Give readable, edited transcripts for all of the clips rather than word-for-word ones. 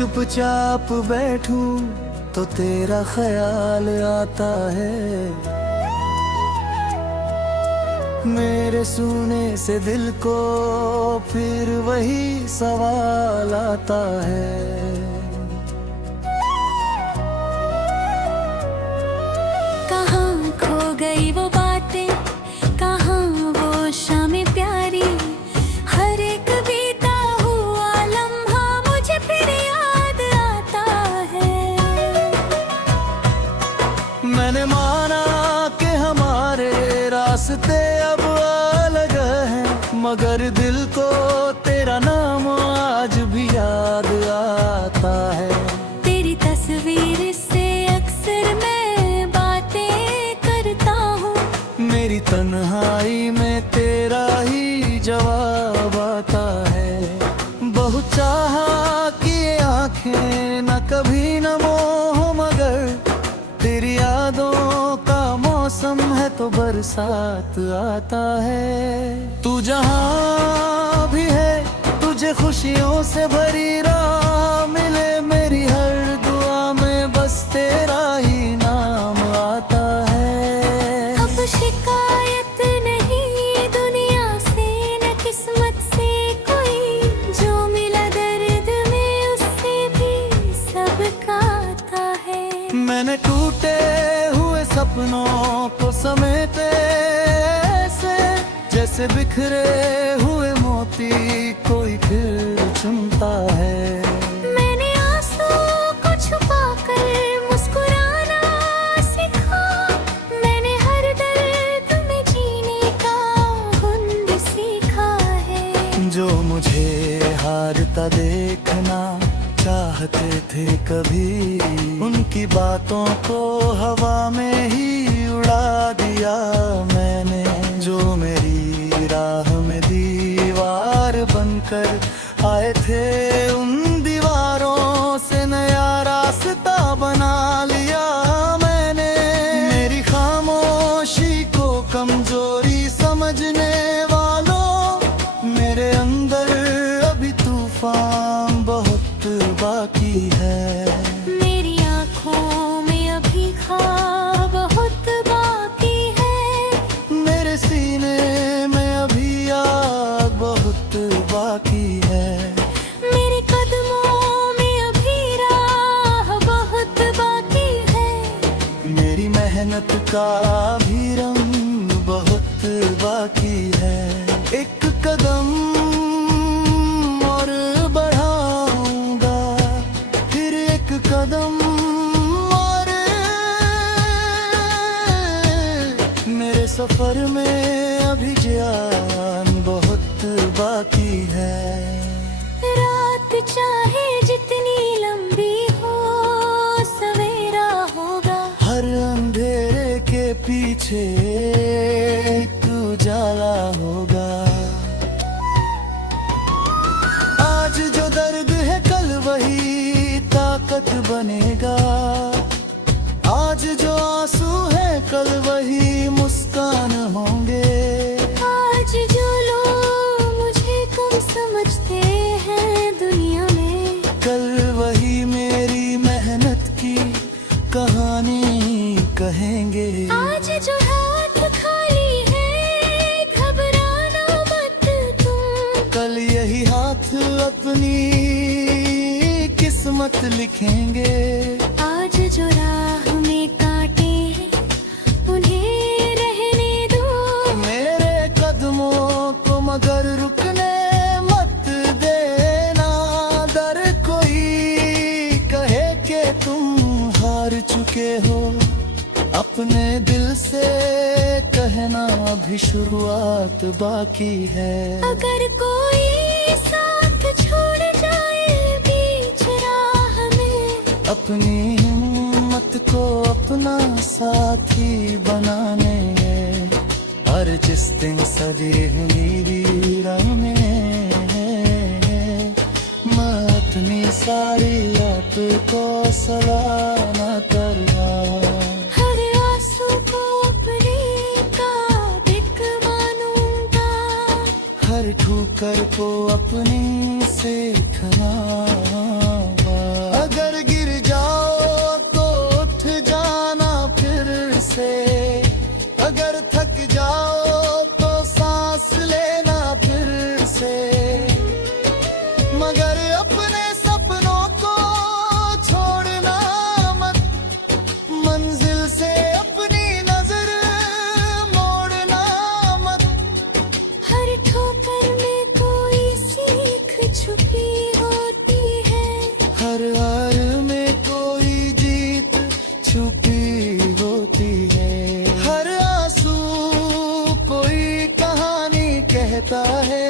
चुपचाप बैठूं तो तेरा ख्याल आता है, मेरे सुने से दिल को फिर वही सवाल आता है। कहाँ खो गई वो बातें, कहाँ वो शामें प्यारी, हर एक बीता हुआ लम्हा मुझे फिर याद आता है। मैंने माना कि हमारे रास्ते अब अलग हैं, मगर दिल को तेरा नाम आज भी याद आता है। तेरी तस्वीर से अक्सर मैं बातें करता हूँ, मेरी तन्हाई में तेरा ही जवाब आता है। बहुत चाहा कि ये आँखें न कभी न मोह, मगर तेरी यादों का मौसम है तो बरसात आता है। तू जहाँ भी है तुझे खुशियों से भरी राह मिले, मेरी हर दुआ में बस तेरा ही नाम आता है। अब शिकायत नहीं दुनिया से न किस्मत से कोई, जो मिला दर्द में उससे भी सबका आता है। मैंने टूटे हुए सपनों को समेटे ऐसे, जैसे बिखरे हुए मोती कोई फिर चुनता है। मैंने आंसू को छुपाकर मुस्कुराना सीखा, मैंने हर दर्द में जीने का हुनर सीखा है। जो मुझे हारता देखना चाहते थे कभी, उनकी बातों को हवा में ही उड़ा दिया मैंने। जो मेरी राह में दीवार बनकर आए थे, उन दीवारों से नया रास्ता बना लिया मैंने। मेरी खामोशी को कमजोरी समझने वालों, मेरे अंदर अभी तूफान बहुत बाकी है। मेरी आँखों में अभी ख्वाब बहुत बाकी है, मेरे सीने में अभी आग बहुत बाकी है। मेरे कदमों में अभी राह बहुत बाकी है। मेरी मेहनत का भी रंग बहुत बाकी है। एक कदम और बढ़ाऊंगा, फिर एक कदम और, मेरे सफर में अभी जान बहुत बाकी है। रात चाहे जितनी लंबी हो, सवेरा होगा। हर अंधेरे के पीछे एक उजाला होगा। आज जो दर्द है कल वही ताकत बनेगा, आज जो आंसू है कल वही मुस्कान होंगे। आज जो लोग मुझे कम समझते हैं दुनिया में, कल वही मेरी मेहनत की कहानी कहेंगे। आज जो हाथ खाली है घबराना मत तुम, कल यही हाथ अपनी किस्मत लिखेंगे। आज जो राह में कांटे हैं उन्हें रहने दो, मेरे कदमों को मगर रुकने मत देना। दर कोई कहे कि तुम हार चुके हो, अपने दिल से कहना अभी शुरुआत बाकी है। अगर कोई साथ छोड़ जाए बीच राह में, अपनी हिम्मत को अपना साथी बनाने, और जिस दिन सजी हुई राह में मैं अपनी सारी आपको सलाना करना। हर आंसू को अपने काबिक मानूंगा, हर ठोकर को अपनी सीखना। टूटी होती है। हर आंसू कोई कहानी कहता है,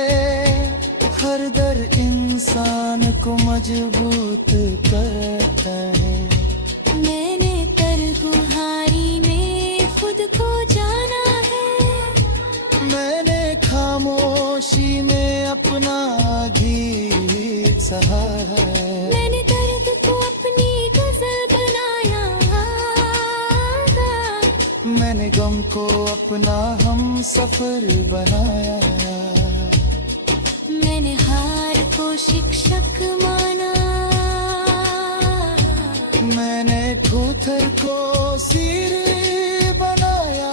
हर दर्द इंसान को मजबूत करता है। मैंने तरकुहारी में खुद को जाना है, मैंने खामोशी में अपना गीत सहारा है। मैंने दर्द को अपनी गजल बनाया, मैंने गम को अपना हम सफर बनाया। मैंने हार को शिक्षक माना, मैंने ठूठर को सीरी बनाया।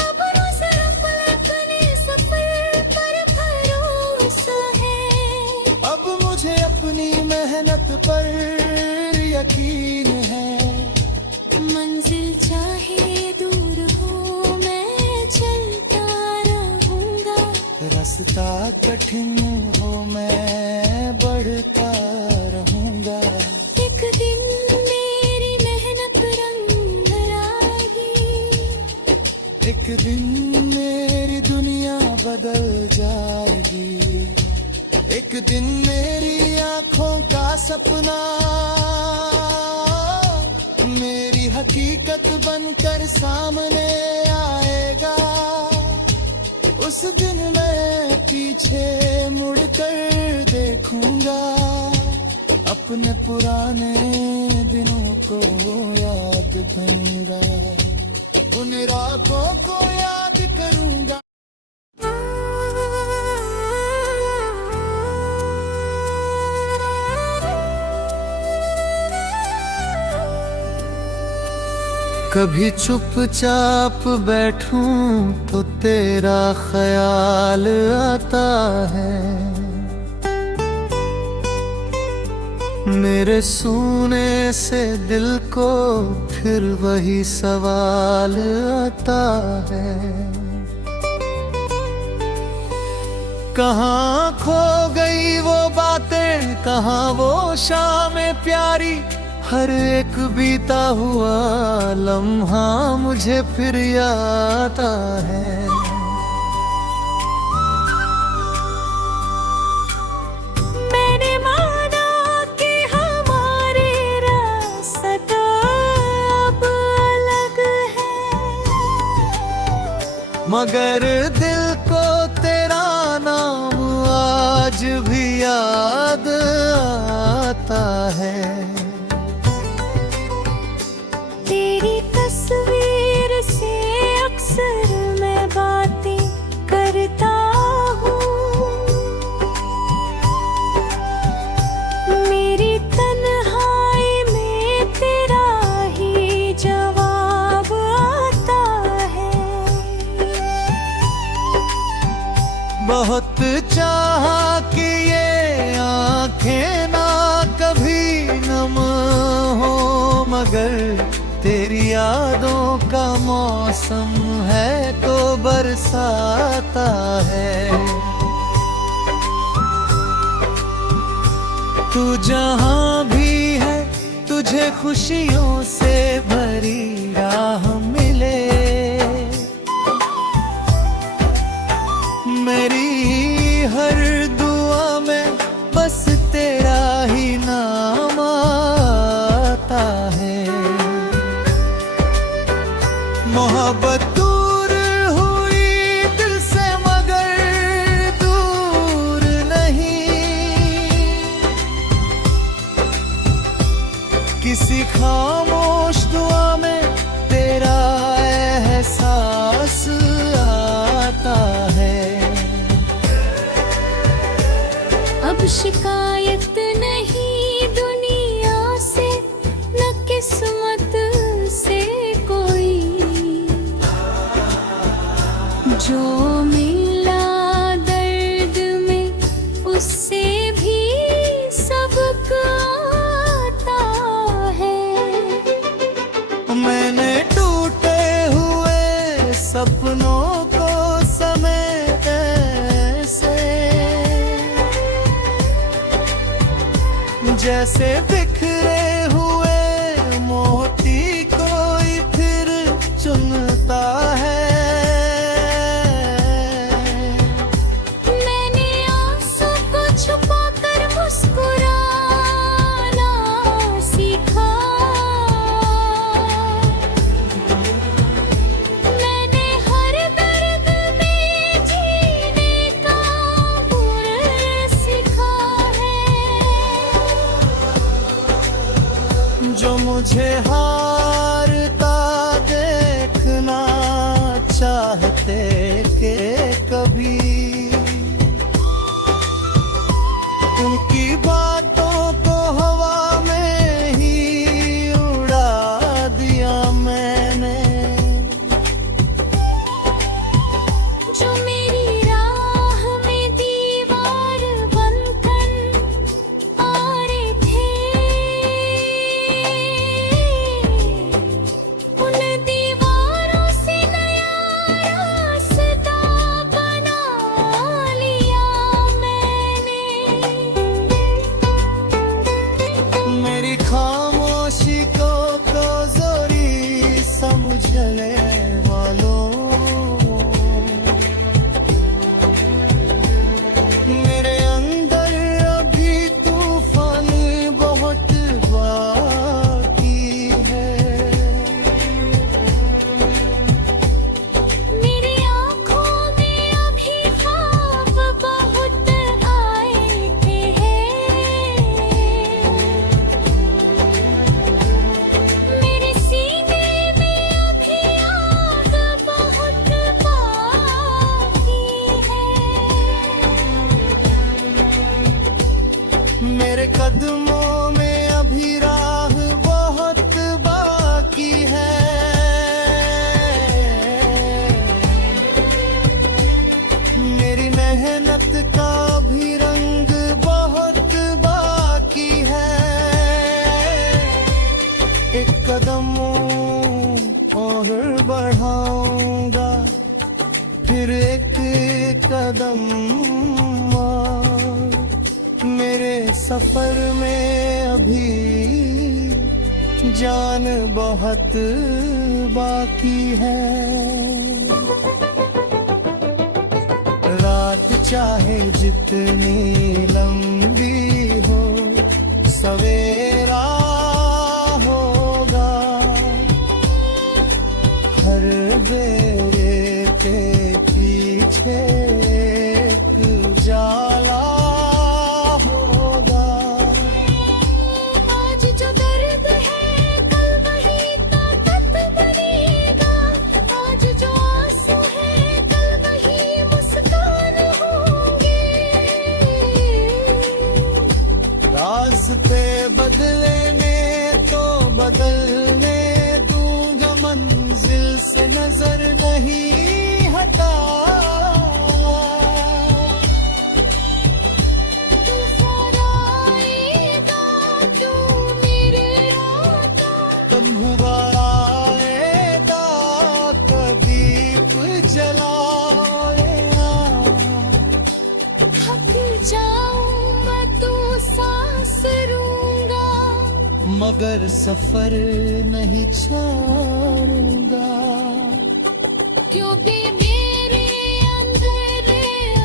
अब रोज़ अपने सफर पर भरोसा है, अब मुझे अपनी मेहनत पर यकीन है। मंजिल चाहे दूर हो मैं चलता रहूंगा, रास्ता कठिन हो मैं बढ़ता रहूंगा। एक दिन मेरी मेहनत रंग लाएगी, एक दिन मेरी दुनिया बदल जाएगी। एक दिन मेरी आंखों का सपना मेरी हकीकत बनकर सामने आएगा। उस दिन मैं पीछे मुड़कर देखूंगा, अपने पुराने दिनों को याद करूंगा, उन रातों को याद करूंगा। कभी चुपचाप बैठूं तो तेरा ख्याल आता है, मेरे सूने से दिल को फिर वही सवाल आता है। कहाँ खो गई वो बातें, कहाँ वो शामें प्यारी, हर एक बीता हुआ लम्हा मुझे फिर याद आता है। मैंने माना कि हमारे रास्ता अब अलग है, मगर दिल को तेरा नाम आज भी याद आता है। तेरी तस्वीर से अक्सर मैं बातें करता हूँ, मेरी तन्हाई में तेरा ही जवाब आता है। बहुत चाहा कि ये आंखें ना कभी नम हो, मगर तेरी यादों का मौसम है तो बरसाता है। तू जहां भी है तुझे खुशियों से भरी राह मिले, मेरी हर दुआ में बस तेरा ही नाम आता है। मोहब्बत दूर हुई दिल से मगर दूर नहीं, किसी खामोश दुआ में तेरा एहसास आता है। अब शिकायत नहीं दुनिया से, न किस्मत से कोई, जो मिला दर्द में उससे भी सबक आता है। मैंने टूटे हुए सपनों को समेटे ऐसे, जैसे बिखरे हुए मोती हारता देखना चाहते कि कभी उनकी बातों को हवा में ही उड़ा दिया मैंने। जो मेरी राह में दीवार बनकर आ रहे थे, उन दीवारों से नया रास्ता बना लिया मैंने। मेरी खामोशी को कमजोरी समझने वालों, मेरे अंदर अभी तूफान बहुत बाकी है। मेरी आँखों में अभी ख्वाब बहुत आए थे हैं। मेरे सीने में अभी आग बहुत बाकी है। मेरे कदमों में अभी राह बहुत बाकी है। मेरी मेहनत का भी रंग बहुत बाकी है। एक कदम और बढ़ाऊंगा, फिर एक कदम और। मेरे सफर में अभी जान बहुत बाकी है। रात चाहे जितनी लंबी हो, सवेरा होगा। हर बेरे के पीछे एक जाला होगा। आज जो दर्द है कल वही ताकत बनेगा। आज जो आंसू है कल वही मुस्कान होंगे। रास्ते बदले ने तो बदलने दूंगा, मंजिल से नजर नहीं हटा। तूफान आएगा जो मेरे आका, कब हुबारा आएगा दीप जलाएगा। थक जाऊं मैं तो सांस लूंगा, मगर सफर नहीं छोड़ूंगा। क्योंकि मेरे अंदर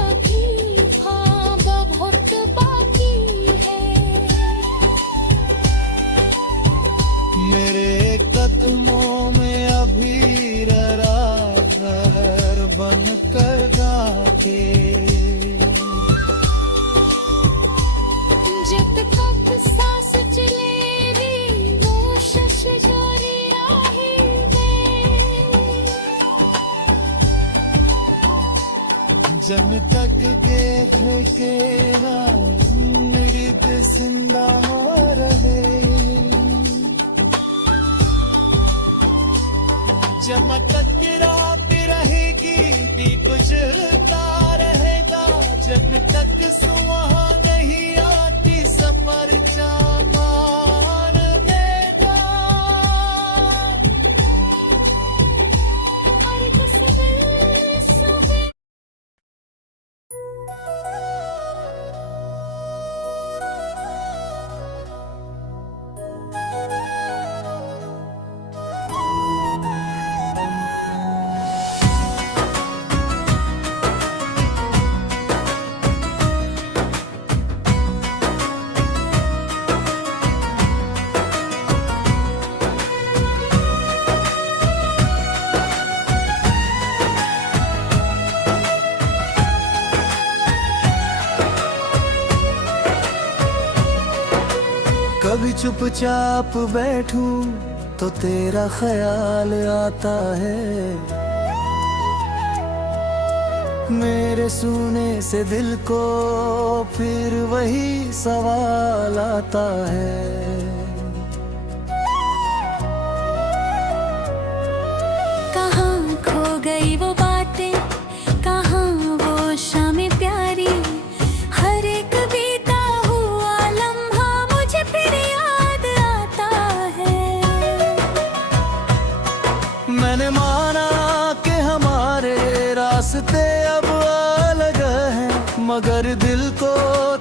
अभी ख्वाब बहुत बाकी है। मेरे कदमों में अभी ररा घर बन कर गाके। जब तक सांस चलेगी वो शश जारी रहेंगे। जब तक के घकेगा मृद जिंदा रहे। जब तक रात रहेगी भी गुजरता रहेगा। जब तक सुबह नहीं आती समर चामान मेरा। और तस्वीर सुबह कभी चुपचाप बैठूं, तो तेरा ख्याल आता है। मेरे सुने से दिल को फिर वही सवाल आता है। कहाँ खो गई वो बातें, कहाँ वो शामें प्यारी, हर एक बीता हुआ लम्हा मुझे फिर याद आता है। मैंने माना कि हमारे रास्ते अब अलग हैं, मगर दिल को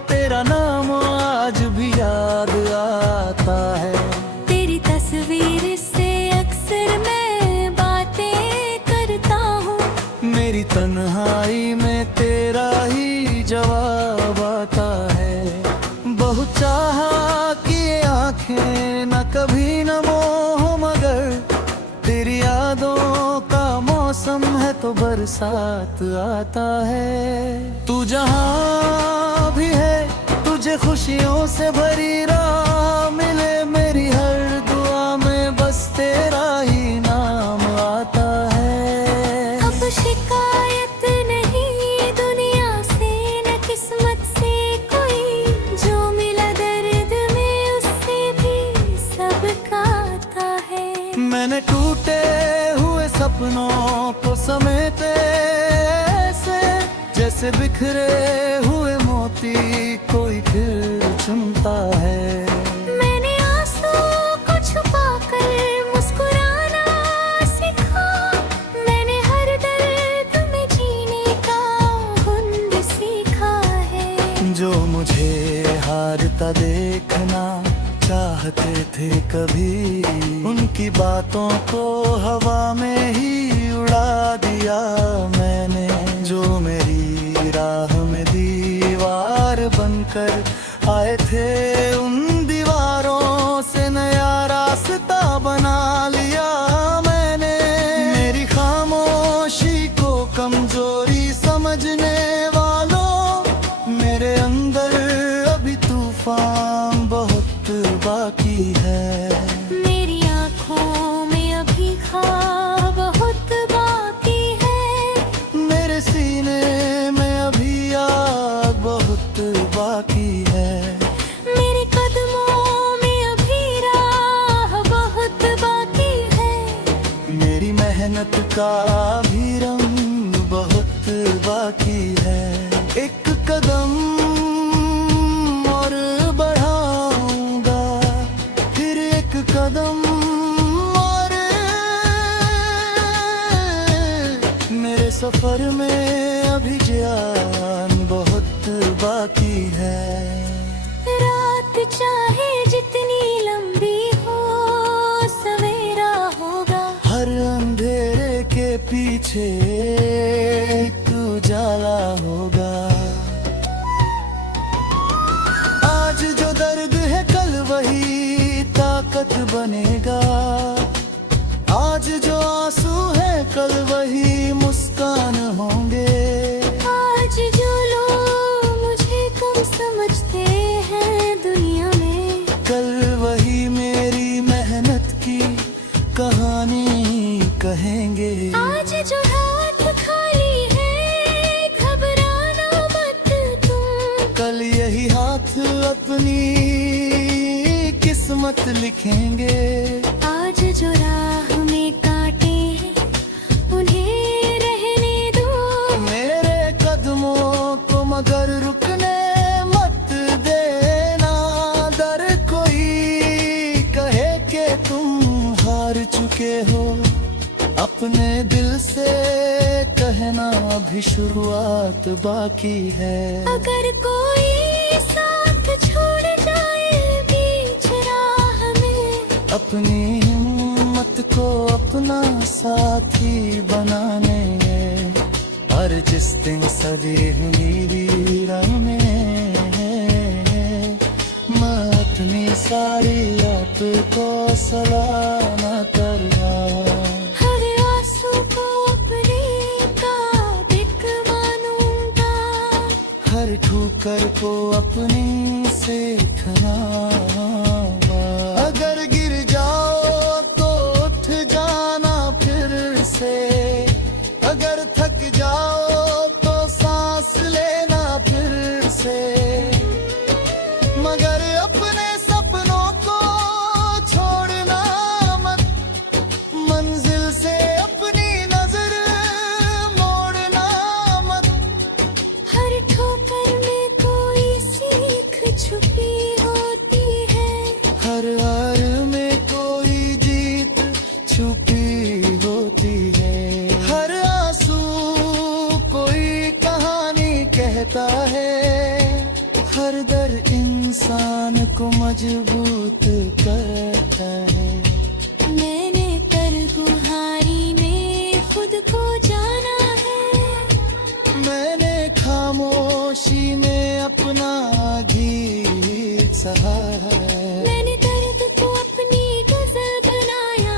तेरा नाम आज भी याद आता है। तेरी तस्वीर से अक्सर मैं बातें करता हूँ, मेरी तन्हाई में तेरा ही जवाब आता है। बहुत चाहा कि ये आंखें न कभी न मोह, मगर तेरी यादों का मौसम है तो बरसात आता है। तू जहाँ भी है तुझे खुशियों से भरी राह मिले, मेरी हर दुआ में बस तेरा ही नाम आता है। अब शिकायत नहीं दुनिया से न किस्मत से कोई, जो मिला दर्द में उससे भी सबका आता है। मैंने टूटे हुए सपनों को समेटे ऐसे, जैसे बिखरे हुए मोती कोई फिर चुनता है। मैंने आंसू को छुपाकर मुस्कुराना सीखा, मैंने हर दर्द में जीने का हुनर सीखा है। जो मुझे हारता देखना चाहते थे कभी, उनकी बातों को हवा में ही उड़ा दिया मैंने। जो मेरी राह में दीवार बनकर आए थे, उन दीवारों से नया रास्ता बना लिया मैंने। मेरी खामोशी को कमजोरी समझने वालों, मेरे अंदर अभी तूफान बहुत बाकी है। मेरी आँखों में अभी ख्वाब बहुत बाकी है, मेरे सीने में अभी आग बहुत बाकी है। मेरे कदमों में अभी राह बहुत बाकी है। मेरी मेहनत का भी रंग बहुत बाकी है। एक कदम और बढ़ाऊंगा, फिर एक कदम और, मेरे सफर में अभी जान बहुत बाकी है। रात चाहे जितनी लंबी हो सवेरा होगा, हर अंधेरे के पीछे एक उजाला होगा। आज जो दर्द है कल वही ताकत बनेगा, आज जो आंसू है कल वही मुस्कान होंगे। आज जो लोग मुझे कम समझते हैं दुनिया में, कल वही मेरी मेहनत की कहानी कहेंगे। आज जो हाथ खाली है घबराना मत तुम, कल यही हाथ अपनी किस्मत लिखेंगे। आज जो राह में कांटे हैं उन्हें रहने दो, मेरे कदमों को मगर रुकने मत देना। डर कोई कहे कि तुम हार चुके हो, अपने दिल से कहना अभी शुरुआत बाकी है। अगर कोई साथ छोड़ जाए बीच राह में, अपनी हिम्मत को अपना साथी बनाने, और जिस दिन सदी हुई राह में, मैं अपनी सारी आपको सलामत करवा। हर आंसू को अपने काबिक मानूंगा, हर ठोकर को अपनी सीखना। अगर गिर जाओ तो छुपी होती है। हर आंसू कोई कहानी कहता है, हर दर्द इंसान को मजबूत करता है। मैंने तरकुहारी में खुद को जाना है, मैंने खामोशी में अपना गीत सहा है। मैंने दर्द को अपनी गजल बनाया,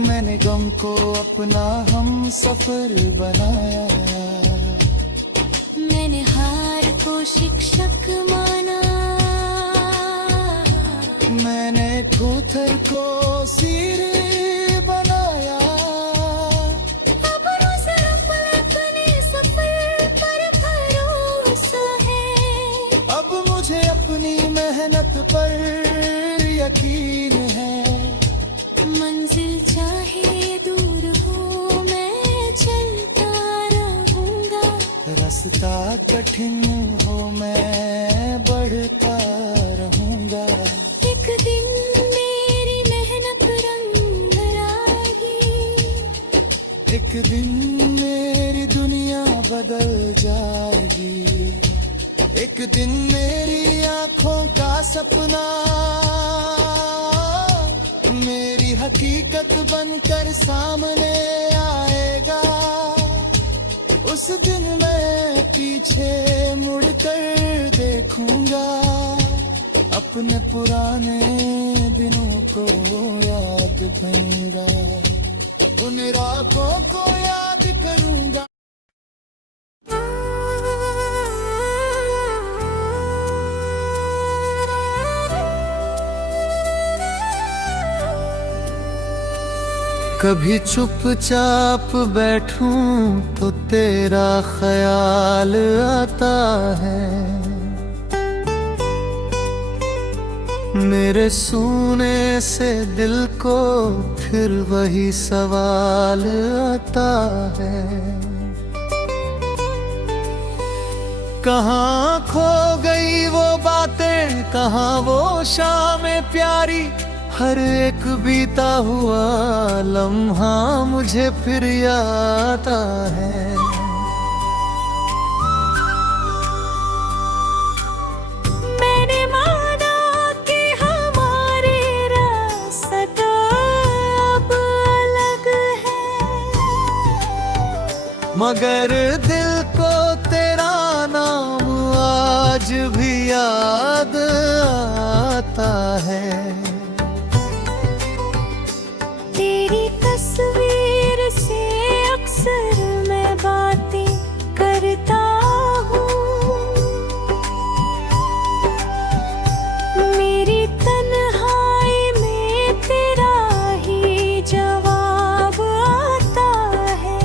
मैंने गम को अपना हम सफर बनाया। मैंने हार को शिक्षक माना, मैंने पत्थर को सिर बनाया। अब रोज़ अपने सफर पर भरोसा है, अब मुझे अपनी मेहनत पर यकीन है। मंजिल चाहे दूर हो मैं चलता रहूंगा, रास्ता कठिन हो मैं बढ़ता रहूंगा। एक दिन मेरी मेहनत रंग लाएगी, एक दिन मेरी दुनिया बदल जाएगी। एक दिन मेरी आंखों का सपना मेरी हकीकत बनकर सामने आएगा। उस दिन मैं पीछे मुड़कर देखूंगा, अपने पुराने दिनों को याद करूंगा, उन रातों को याद करूंगा। कभी चुपचाप बैठूं तो तेरा ख्याल आता है, मेरे सूने से दिल को फिर वही सवाल आता है। कहाँ खो गई वो बातें, कहाँ वो शामें प्यारी, हर एक बीता हुआ लम्हा मुझे फिर याद आता है। मैंने माना कि हमारे रास्ता अब अलग है, मगर दिल को तेरा नाम आज भी याद आता है। तेरी तस्वीर से अक्सर मैं बातें करता हूँ, मेरी तन्हाई में तेरा ही जवाब आता है।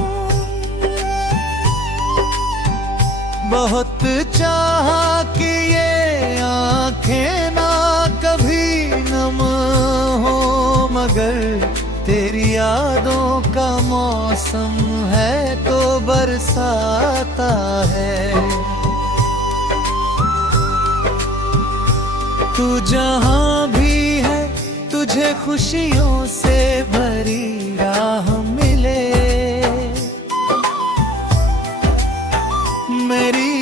बहुत चाहा कि ये आंखें ना कभी नम हो, मगर तेरी यादों का मौसम है तो बरसाता है। तू जहां भी है तुझे खुशियों से भरी राह मिले, मेरी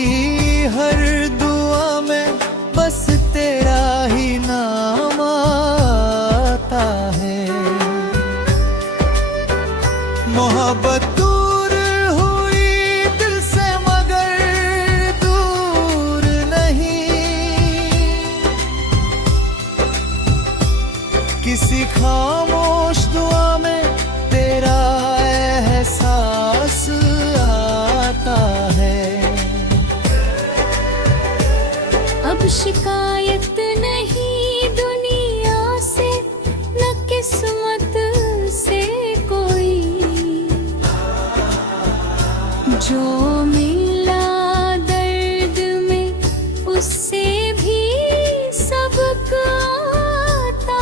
हर दुआ में बस तेरा ही नाम आता है। मोहब्बत दूर हुई दिल से मगर दूर नहीं, किसी खामोश दुआ में तेरा एहसास आता है। अब शिकायत नहीं दुनिया से, न किस्मत से कोई, जो मिला दर्द में उससे भी सबक आता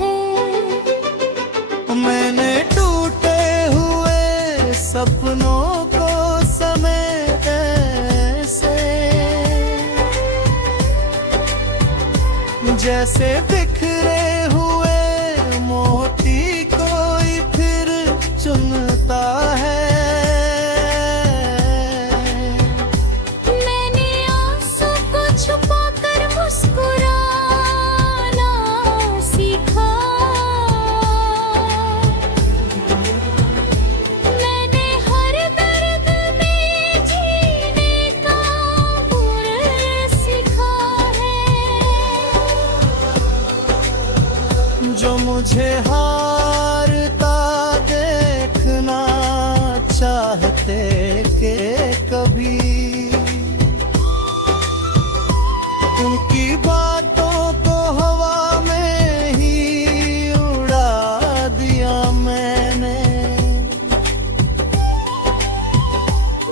है। मैंने टूटे हुए सपनों को समेटे ऐसे, जैसे बिखरे हुए जो मुझे हारता देखना चाहते कि कभी उनकी बातों को हवा में ही उड़ा दिया मैंने।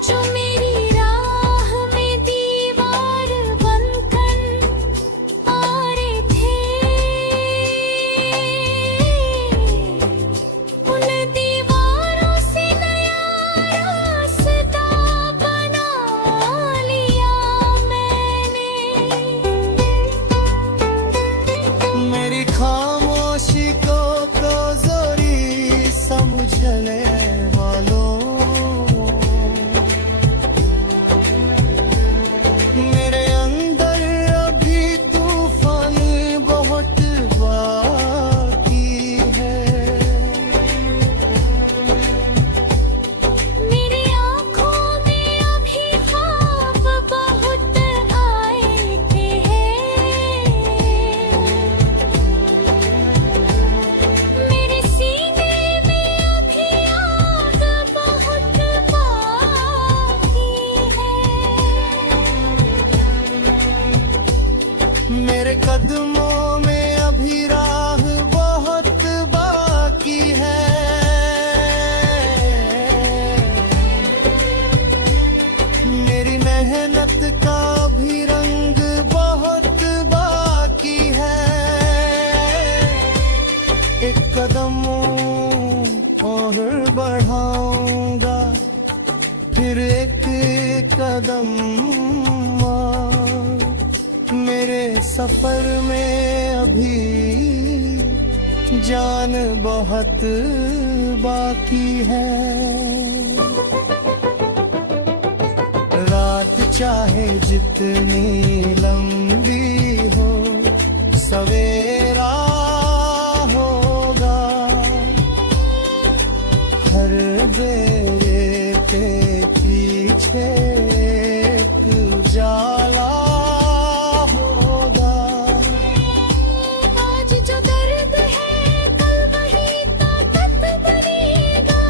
जो मेरी राह में दीवार बनकर आ रहे थे, उन दीवारों से नया रास्ता बना लिया मैंने। मेरी खामोशी को कमजोरी समझने वालों, मेरे अंदर अभी तूफान बहुत बाकी है। मेरी आँखों में अभी ख्वाब बहुत आए थे, मेरे सीने में अभी आग बहुत बाकी है। मेरे कदमों में अभी राह बहुत बाकी है। मेरी मेहनत का भी रंग बहुत बाकी है। एक कदम और बढ़ाऊंगा, फिर एक कदम और। मेरे सफर में अभी जान बहुत बाकी है। रात चाहे जितनी लंबी हो, सवेरा होगा। हर बेरे के पीछे एक उजाला होगा। आज जो दर्द है कल वही ताकत बनेगा,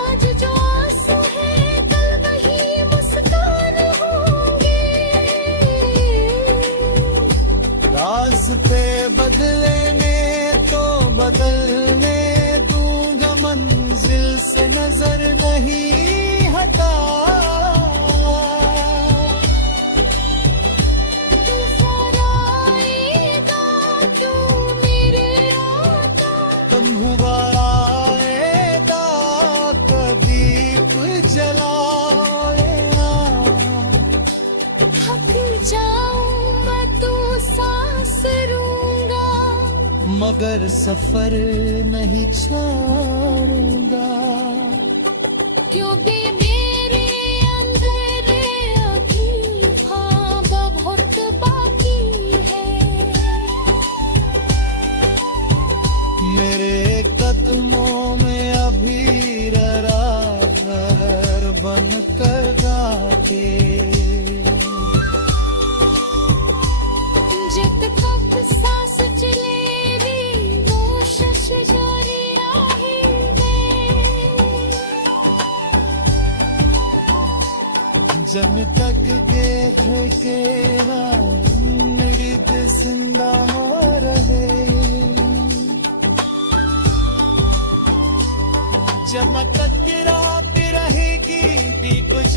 आज जो आंसू है कल वही मुस्कान होंगे। रास्ते बदलने तो बदलने दूंगा, मंजिल से नजर नहीं हटा। तूफान आएगा क्यों मेरे आका, तुम हुआ आएगा कदीप जलाएगा। थक जाऊं मैं तो सांस लूंगा, मगर सफर नहीं छोड़ूंगा। क्योंकि मेरे अंदर अभी ख्वाब बहुत बाकी है। मेरे कदमों में अभी घर बन कर गाते। जित तक सांस चलेगी वो शश जारी रहेंगे। जब तक के ठेकेगा मेरी दिल जिंदा रहे। जब तक रात रहेगी भी कुछ